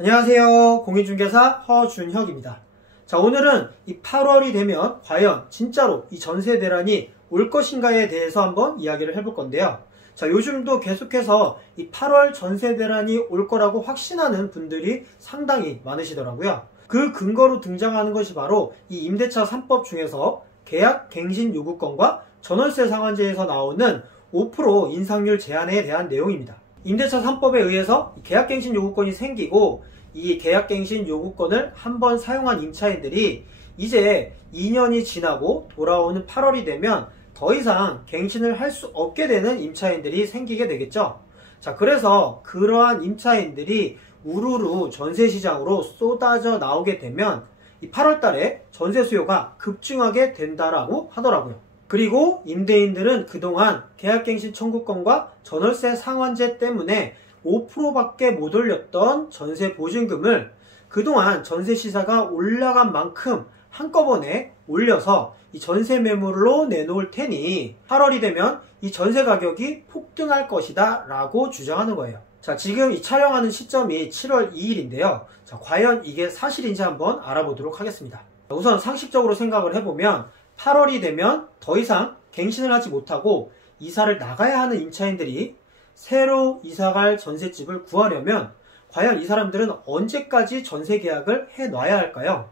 안녕하세요. 공인중개사 허준혁입니다. 자, 오늘은 이 8월이 되면 과연 진짜로 이 전세 대란이 올 것인가에 대해서 한번 이야기를 해볼 건데요. 자, 요즘도 계속해서 이 8월 전세 대란이 올 거라고 확신하는 분들이 상당히 많으시더라고요. 그 근거로 등장하는 것이 바로 이 임대차 3법 중에서 계약 갱신 요구권과 전월세 상한제에서 나오는 5% 인상률 제한에 대한 내용입니다. 임대차 3법에 의해서 계약갱신 요구권이 생기고 이 계약갱신 요구권을 한번 사용한 임차인들이 이제 2년이 지나고 돌아오는 8월이 되면 더 이상 갱신을 할 수 없게 되는 임차인들이 생기게 되겠죠. 자, 그래서 그러한 임차인들이 우르르 전세시장으로 쏟아져 나오게 되면 이 8월 달에 전세 수요가 급증하게 된다라고 하더라고요. 그리고 임대인들은 그동안 계약갱신 청구권과 전월세 상한제 때문에 5%밖에 못 올렸던 전세 보증금을 그동안 전세 시세가 올라간 만큼 한꺼번에 올려서 이 전세 매물로 내놓을 테니 8월이 되면 이 전세 가격이 폭등할 것이다 라고 주장하는 거예요. 자, 지금 이 촬영하는 시점이 7월 2일인데요. 자, 과연 이게 사실인지 한번 알아보도록 하겠습니다. 우선 상식적으로 생각을 해보면 8월이 되면 더 이상 갱신을 하지 못하고 이사를 나가야 하는 임차인들이 새로 이사갈 전셋집을 구하려면 과연 이 사람들은 언제까지 전세 계약을 해놔야 할까요?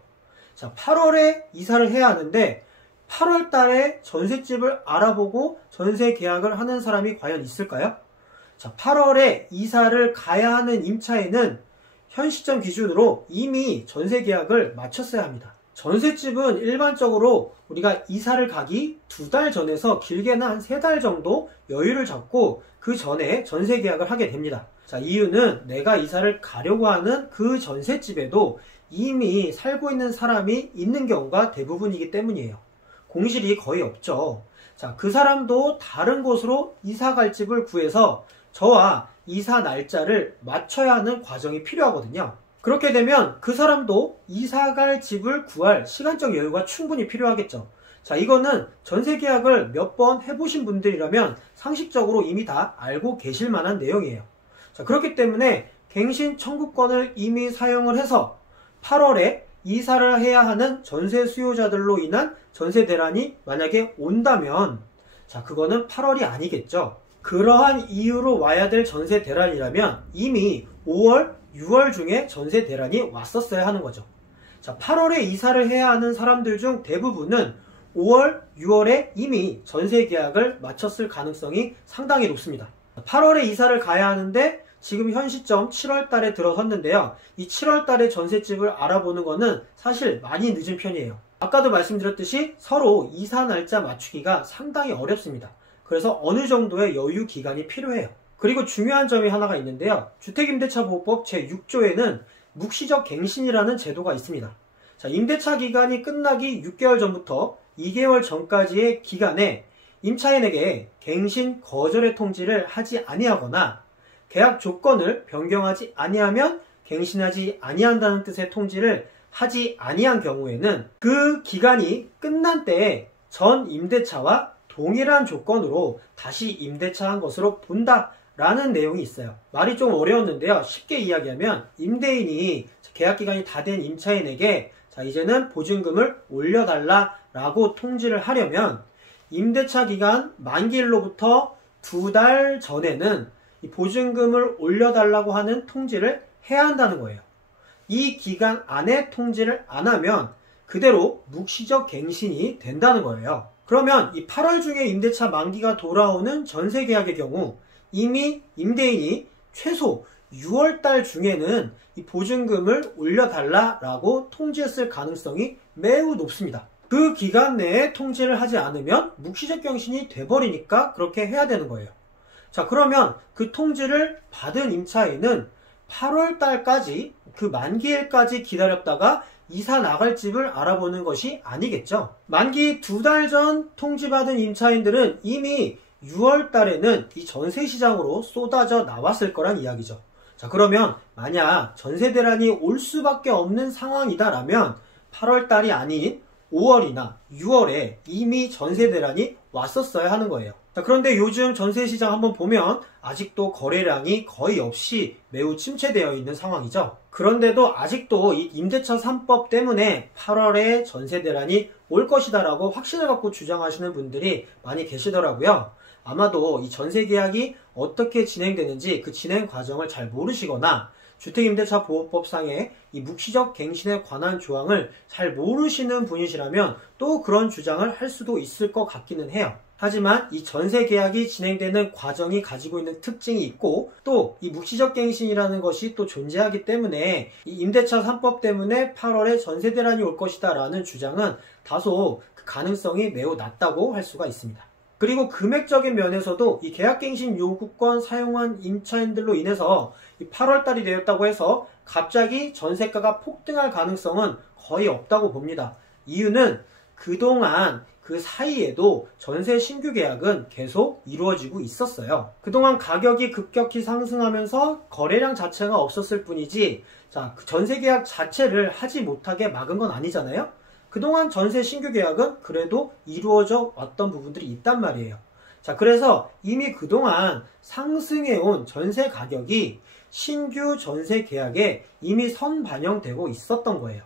자, 8월에 이사를 해야 하는데 8월 달에 전셋집을 알아보고 전세 계약을 하는 사람이 과연 있을까요? 자, 8월에 이사를 가야 하는 임차인은 현 시점 기준으로 이미 전세 계약을 마쳤어야 합니다. 전셋집은 일반적으로 우리가 이사를 가기 2달 전에서 길게는 한 3달 정도 여유를 잡고 그 전에 전세 계약을 하게 됩니다. 자, 이유는 내가 이사를 가려고 하는 그 전셋집에도 이미 살고 있는 사람이 있는 경우가 대부분이기 때문이에요. 공실이 거의 없죠. 자, 그 사람도 다른 곳으로 이사 갈 집을 구해서 저와 이사 날짜를 맞춰야 하는 과정이 필요하거든요. 그렇게 되면 그 사람도 이사갈 집을 구할 시간적 여유가 충분히 필요하겠죠. 자, 이거는 전세 계약을 몇 번 해보신 분들이라면 상식적으로 이미 다 알고 계실 만한 내용이에요. 자, 그렇기 때문에 갱신 청구권을 이미 사용을 해서 8월에 이사를 해야 하는 전세 수요자들로 인한 전세 대란이 만약에 온다면 자, 그거는 8월이 아니겠죠. 그러한 이유로 와야 될 전세 대란이라면 이미 5월, 6월 중에 전세 대란이 왔었어야 하는 거죠. 자, 8월에 이사를 해야 하는 사람들 중 대부분은 5월, 6월에 이미 전세 계약을 마쳤을 가능성이 상당히 높습니다. 8월에 이사를 가야 하는데 지금 현 시점 7월 달에 들어섰는데요. 이 7월 달에 전셋집을 알아보는 거는 사실 많이 늦은 편이에요. 아까도 말씀드렸듯이 서로 이사 날짜 맞추기가 상당히 어렵습니다. 그래서 어느 정도의 여유 기간이 필요해요. 그리고 중요한 점이 하나가 있는데요. 주택임대차보호법 제6조에는 묵시적 갱신이라는 제도가 있습니다. 자, 임대차 기간이 끝나기 6개월 전부터 2개월 전까지의 기간에 임차인에게 갱신 거절의 통지를 하지 아니하거나 계약 조건을 변경하지 아니하면 갱신하지 아니한다는 뜻의 통지를 하지 아니한 경우에는 그 기간이 끝난 때에 전 임대차와 동일한 조건으로 다시 임대차한 것으로 본다라는 내용이 있어요. 말이 좀 어려웠는데요. 쉽게 이야기하면 임대인이 계약기간이 다 된 임차인에게 자, 이제는 보증금을 올려달라라고 통지를 하려면 임대차 기간 만기일로부터 2달 전에는 이 보증금을 올려달라고 하는 통지를 해야 한다는 거예요. 이 기간 안에 통지를 안 하면 그대로 묵시적 갱신이 된다는 거예요. 그러면 이 8월 중에 임대차 만기가 돌아오는 전세 계약의 경우 이미 임대인이 최소 6월달 중에는 이 보증금을 올려달라라고 통지했을 가능성이 매우 높습니다. 그 기간 내에 통지를 하지 않으면 묵시적 갱신이 돼버리니까 그렇게 해야 되는 거예요. 자, 그러면 그 통지를 받은 임차인은 8월달까지 그 만기일까지 기다렸다가 이사 나갈 집을 알아보는 것이 아니겠죠. 만기 2달 전 통지받은 임차인들은 이미 6월 달에는 이 전세 시장으로 쏟아져 나왔을 거란 이야기죠. 자, 그러면 만약 전세 대란이 올 수밖에 없는 상황이다라면 8월 달이 아닌 5월이나 6월에 이미 전세 대란이 왔었어야 하는 거예요. 자, 그런데 요즘 전세 시장 한번 보면 아직도 거래량이 거의 없이 매우 침체되어 있는 상황이죠. 그런데도 아직도 이 임대차 3법 때문에 8월에 전세 대란이 올 것이다라고 확신을 갖고 주장하시는 분들이 많이 계시더라고요. 아마도 이 전세 계약이 어떻게 진행되는지 그 진행 과정을 잘 모르시거나 주택임대차 보호법상의 이 묵시적 갱신에 관한 조항을 잘 모르시는 분이시라면 또 그런 주장을 할 수도 있을 것 같기는 해요. 하지만 이 전세 계약이 진행되는 과정이 가지고 있는 특징이 있고 또 이 묵시적 갱신이라는 것이 또 존재하기 때문에 이 임대차 3법 때문에 8월에 전세 대란이 올 것이다 라는 주장은 다소 그 가능성이 매우 낮다고 할 수가 있습니다. 그리고 금액적인 면에서도 이 계약갱신 요구권 사용한 임차인들로 인해서 8월달이 되었다고 해서 갑자기 전세가가 폭등할 가능성은 거의 없다고 봅니다. 이유는 그동안 그 사이에도 전세 신규 계약은 계속 이루어지고 있었어요. 그동안 가격이 급격히 상승하면서 거래량 자체가 없었을 뿐이지 그 전세 계약 자체를 하지 못하게 막은 건 아니잖아요. 그동안 전세 신규 계약은 그래도 이루어져 왔던 부분들이 있단 말이에요. 그래서 이미 그동안 상승해온 전세 가격이 신규 전세 계약에 이미 선반영되고 있었던 거예요.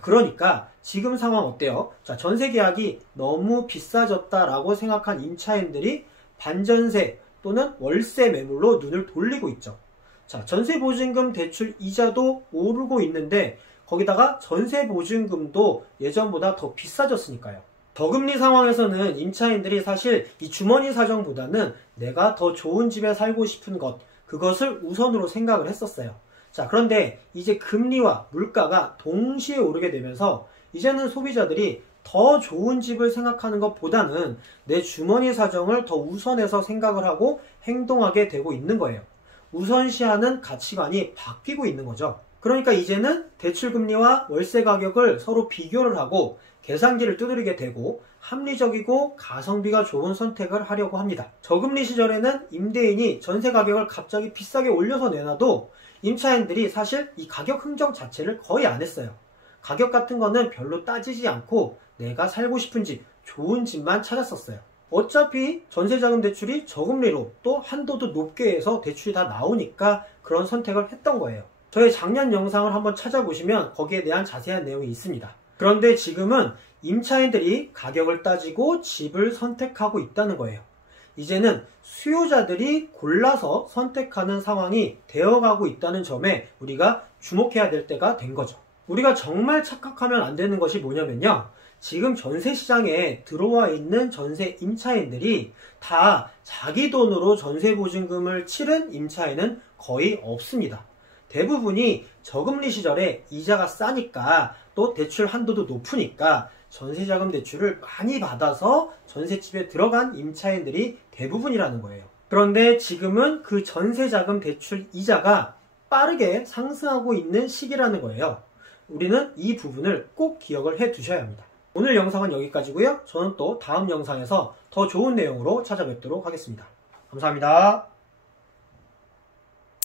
그러니까 지금 상황 어때요? 전세 계약이 너무 비싸졌다라고 생각한 임차인들이 반전세 또는 월세 매물로 눈을 돌리고 있죠. 전세보증금 대출 이자도 오르고 있는데 거기다가 전세보증금도 예전보다 더 비싸졌으니까요. 저금리 상황에서는 임차인들이 사실 이 주머니 사정보다는 내가 더 좋은 집에 살고 싶은 그것을 우선으로 생각을 했었어요. 그런데 이제 금리와 물가가 동시에 오르게 되면서 이제는 소비자들이 더 좋은 집을 생각하는 것보다는 내 주머니 사정을 더 우선해서 생각을 하고 행동하게 되고 있는 거예요. 우선시하는 가치관이 바뀌고 있는 거죠. 그러니까 이제는 대출금리와 월세 가격을 서로 비교를 하고 계산기를 두드리게 되고 합리적이고 가성비가 좋은 선택을 하려고 합니다. 저금리 시절에는 임대인이 전세 가격을 갑자기 비싸게 올려서 내놔도 임차인들이 사실 이 가격 흥정 자체를 거의 안 했어요. 가격 같은 거는 별로 따지지 않고 내가 살고 싶은 집, 좋은 집만 찾았었어요. 어차피 전세자금 대출이 저금리로 또 한도도 높게 해서 대출이 다 나오니까 그런 선택을 했던 거예요. 저의 작년 영상을 한번 찾아보시면 거기에 대한 자세한 내용이 있습니다. 그런데 지금은 임차인들이 가격을 따지고 집을 선택하고 있다는 거예요. 이제는 수요자들이 골라서 선택하는 상황이 되어가고 있다는 점에 우리가 주목해야 될 때가 된 거죠. 우리가 정말 착각하면 안 되는 것이 뭐냐면요. 지금 전세시장에 들어와 있는 전세 임차인들이 다 자기 돈으로 전세보증금을 치른 임차인은 거의 없습니다. 대부분이 저금리 시절에 이자가 싸니까 또 대출 한도도 높으니까 전세자금 대출을 많이 받아서 전셋집에 들어간 임차인들이 대부분이라는 거예요. 그런데 지금은 그 전세자금 대출 이자가 빠르게 상승하고 있는 시기라는 거예요. 우리는 이 부분을 꼭 기억을 해 두셔야 합니다. 오늘 영상은 여기까지고요. 저는 또 다음 영상에서 더 좋은 내용으로 찾아뵙도록 하겠습니다. 감사합니다.